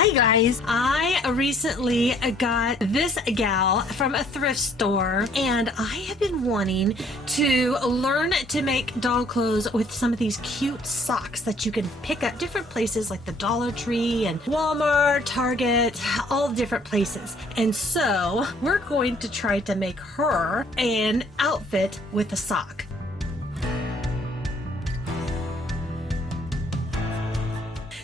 Hi guys, I recently got this gal from a thrift store and I have been wanting to learn to make doll clothes with some of these cute socks that you can pick up different places like the Dollar Tree and Walmart, Target, all different places. And so we're going to try to make her an outfit with a sock.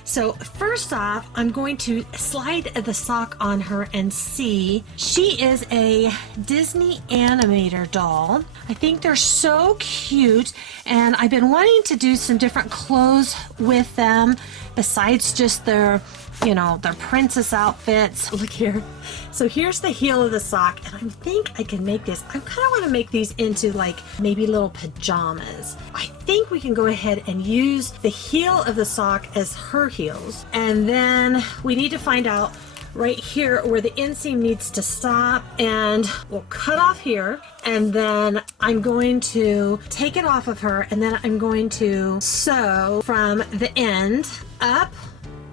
So first off, I'm going to slide the sock on her and see. She is a Disney Animator doll. I think they're so cute, and I've been wanting to do some different clothes with them besides just their, their princess outfits. Look here. So here's the heel of the sock, and I think I can make this. I kind of want to make these into like maybe little pajamas. I think we can go ahead and use the heel of the sock as her heels. And then we need to find out right here where the inseam needs to stop, and we'll cut off here, and then I'm going to take it off of her, and then I'm going to sew from the end up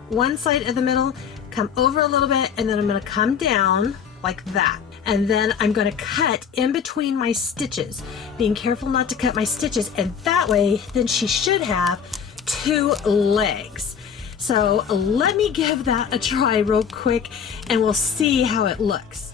one side of the middle, come over a little bit, and then I'm going to come down like that. And then I'm going to cut in between my stitches, being careful not to cut my stitches, and that way then she should have two legs. So let me give that a try real quick and we'll see how it looks.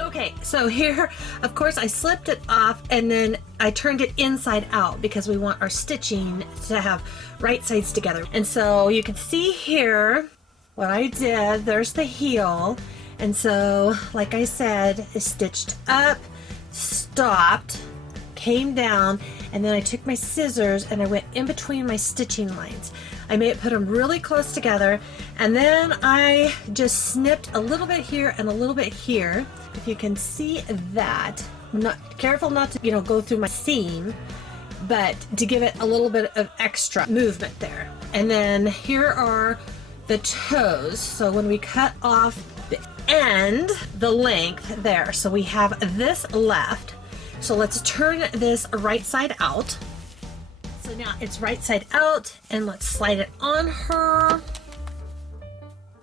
Okay, so here, of course, I slipped it off and then I turned it inside out because we want our stitching to have right sides together. And so you can see here what I did. There's the heel. And so, like I said, I stitched up, stopped, came down, and then I took my scissors and I went in between my stitching lines. I put them really close together, and then I just snipped a little bit here and a little bit here. If you can see that, I'm not careful not to, go through my seam, but to give it a little bit of extra movement there. And then here are the toes. So when we cut off the end, the length there, so we have this left. So let's turn this right side out. So now it's right side out, and let's slide it on her.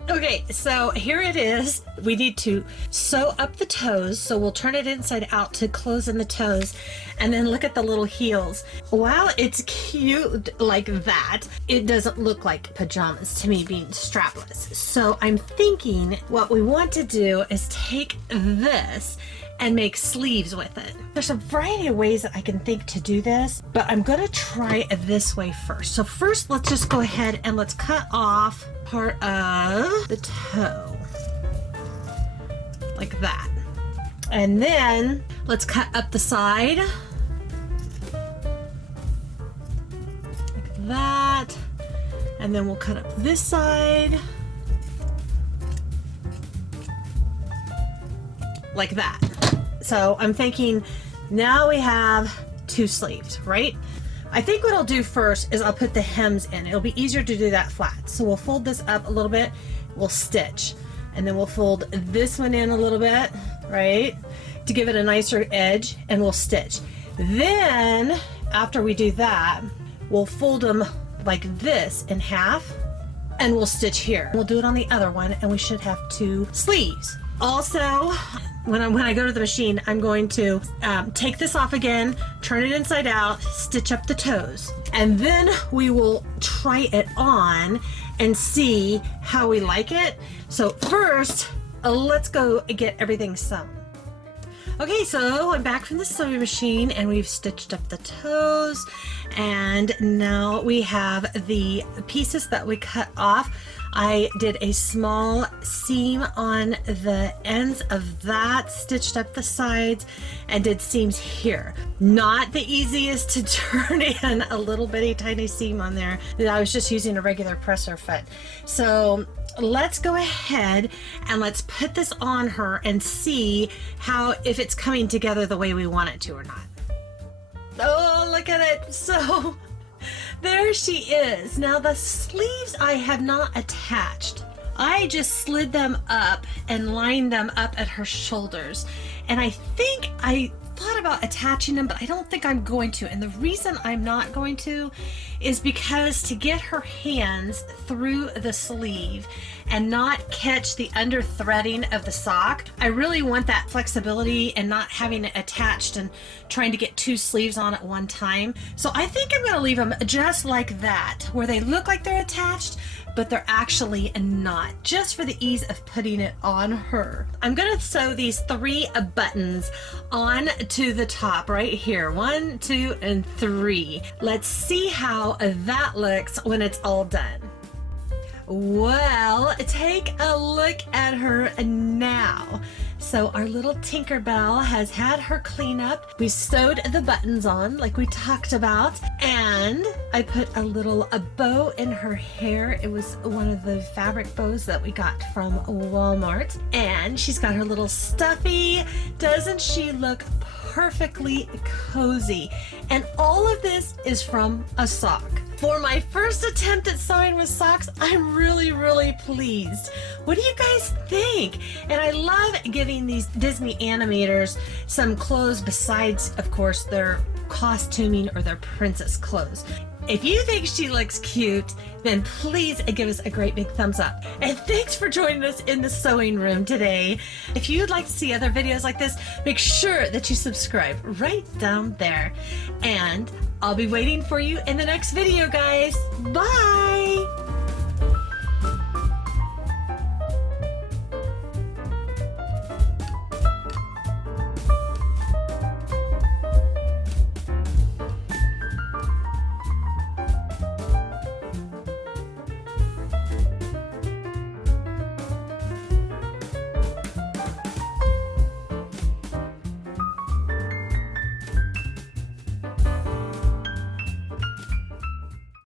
Okay, so here it is. We need to sew up the toes, so we'll turn it inside out to close in the toes, and then look at the little heels. While it's cute like that, it doesn't look like pajamas to me being strapless. So I'm thinking what we want to do is take this and make sleeves with it. There's a variety of ways that I can think to do this, but I'm gonna try it this way first. So first, let's just go ahead and let's cut off part of the toe, like that. And then let's cut up the side, like that. And then we'll cut up this side, like that. So I'm thinking now we have two sleeves, right? I think what I'll do first is I'll put the hems in. It'll be easier to do that flat. So we'll fold this up a little bit, we'll stitch, and then we'll fold this one in a little bit, right? To give it a nicer edge, and we'll stitch. Then after we do that, we'll fold them like this in half, and we'll stitch here. We'll do it on the other one, and we should have two sleeves. Also, when I go to the machine, I'm going to take this off again, turn it inside out, stitch up the toes, and then we will try it on and see how we like it. So first, let's go get everything sewn. Okay, so I'm back from the sewing machine and we've stitched up the toes, and now we have the pieces that we cut off. I did a small seam on the ends of that, stitched up the sides, and did seams here. Not the easiest to turn in a little bitty tiny seam on there. I was just using a regular presser foot. So let's go ahead and let's put this on her and see if it's coming together the way we want it to or not. Oh, look at it. So there she is. Now the sleeves I have not attached. I just slid them up and lined them up at her shoulders. And I think I thought about attaching them, but I don't think I'm going to. And the reason I'm not going to is because to get her hands through the sleeve and not catch the under threading of the sock, I really want that flexibility and not having it attached and trying to get two sleeves on at one time. So I think I'm going to leave them just like that, where they look like they're attached, but they're actually not, just for the ease of putting it on her. I'm gonna sew these 3 buttons on to the top right here. 1, 2, and 3. Let's see how that looks when it's all done. Well, take a look at her now. So our little Tinkerbell has had her cleanup. We sewed the buttons on like we talked about, and I put a bow in her hair. It was one of the fabric bows that we got from Walmart, and she's got her little stuffy. Doesn't she look perfectly cozy? And all of this is from a sock. For my first attempt at sewing with socks, I'm really pleased. What do you guys think? And I love giving these Disney animators some clothes besides, of course, their costuming or their princess clothes. If you think she looks cute, then please give us a great big thumbs up. And thanks for joining us in the sewing room today. If you'd like to see other videos like this, make sure that you subscribe right down there. And I'll be waiting for you in the next video, guys. Bye!